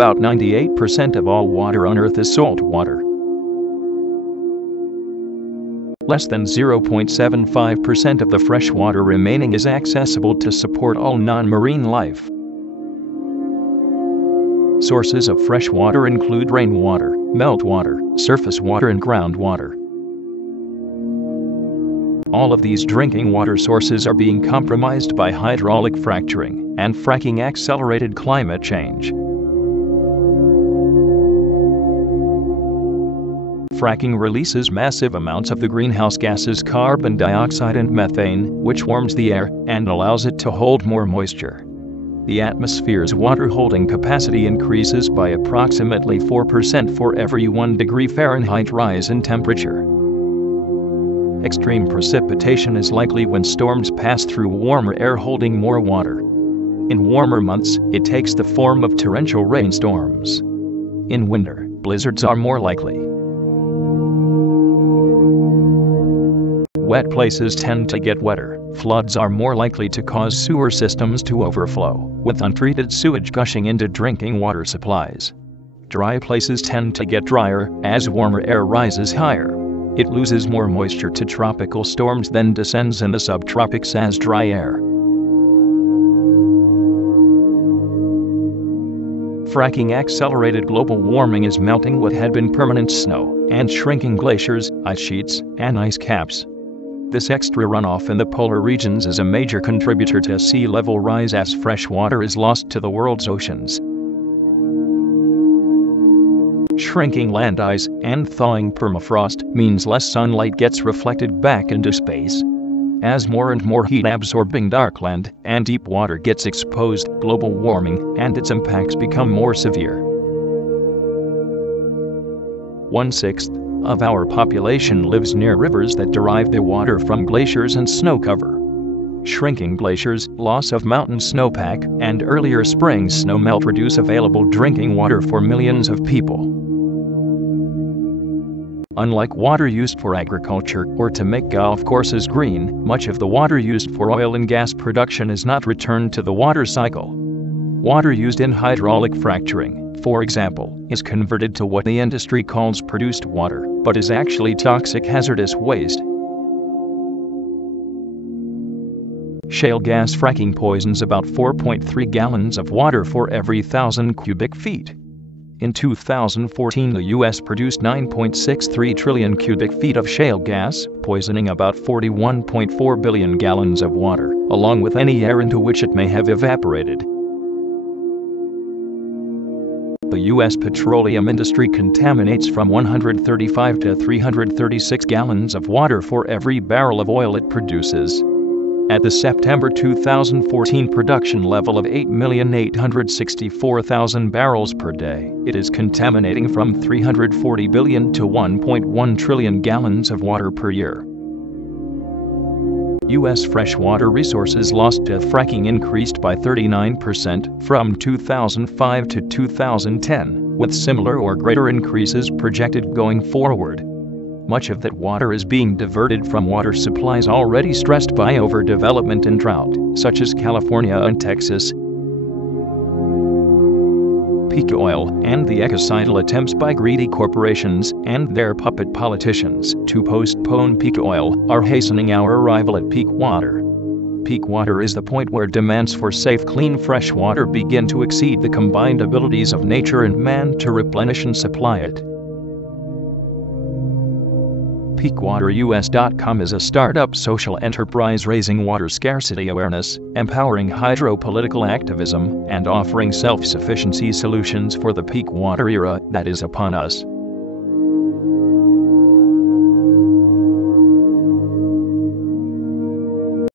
about 98% of all water on Earth is salt water. Less than 0.75% of the fresh water remaining is accessible to support all non-marine life. Sources of fresh water include rainwater, meltwater, surface water and groundwater. All of these drinking water sources are being compromised by hydraulic fracturing and fracking-accelerated climate change. Fracking releases massive amounts of the greenhouse gases carbon dioxide and methane, which warms the air and allows it to hold more moisture. The atmosphere's water-holding capacity increases by approximately 4% for every 1 degree Fahrenheit rise in temperature. Extreme precipitation is likely when storms pass through warmer air holding more water. In warmer months, it takes the form of torrential rainstorms. In winter, blizzards are more likely. Wet places tend to get wetter. Floods are more likely to cause sewer systems to overflow, with untreated sewage gushing into drinking water supplies. Dry places tend to get drier as warmer air rises higher. It loses more moisture to tropical storms, then descends in the subtropics as dry air. Fracking-accelerated global warming is melting what had been permanent snow and shrinking glaciers, ice sheets, and ice caps. This extra runoff in the polar regions is a major contributor to sea level rise as fresh water is lost to the world's oceans. Shrinking land ice and thawing permafrost means less sunlight gets reflected back into space. As more and more heat-absorbing dark land and deep water gets exposed, global warming and its impacts become more severe. 1/6 of our population lives near rivers that derive their water from glaciers and snow cover. Shrinking glaciers, loss of mountain snowpack, and earlier spring snowmelt reduce available drinking water for millions of people. Unlike water used for agriculture or to make golf courses green, much of the water used for oil and gas production is not returned to the water cycle. Water used in hydraulic fracturing, for example, is converted to what the industry calls produced water, but is actually toxic hazardous waste. Shale gas fracking poisons about 4.3 gallons of water for every 1,000 cubic feet. In 2014, the U.S. produced 9.63 trillion cubic feet of shale gas, poisoning about 41.4 billion gallons of water, along with any air into which it may have evaporated. The U.S. petroleum industry contaminates from 135 to 336 gallons of water for every barrel of oil it produces. At the September 2014 production level of 8,864,000 barrels per day, it is contaminating from 340 billion to 1.1 trillion gallons of water per year. U.S. freshwater resources lost to fracking increased by 39% from 2005 to 2010, with similar or greater increases projected going forward. Much of that water is being diverted from water supplies already stressed by overdevelopment and drought, such as California and Texas. Peak oil and the ecocidal attempts by greedy corporations and their puppet politicians to postpone peak oil are hastening our arrival at peak water. Peak water is the point where demands for safe, clean, fresh water begin to exceed the combined abilities of nature and man to replenish and supply it. PeakWaterUS.com is a startup social enterprise raising water scarcity awareness, empowering hydropolitical activism, and offering self-sufficiency solutions for the peak water era that is upon us.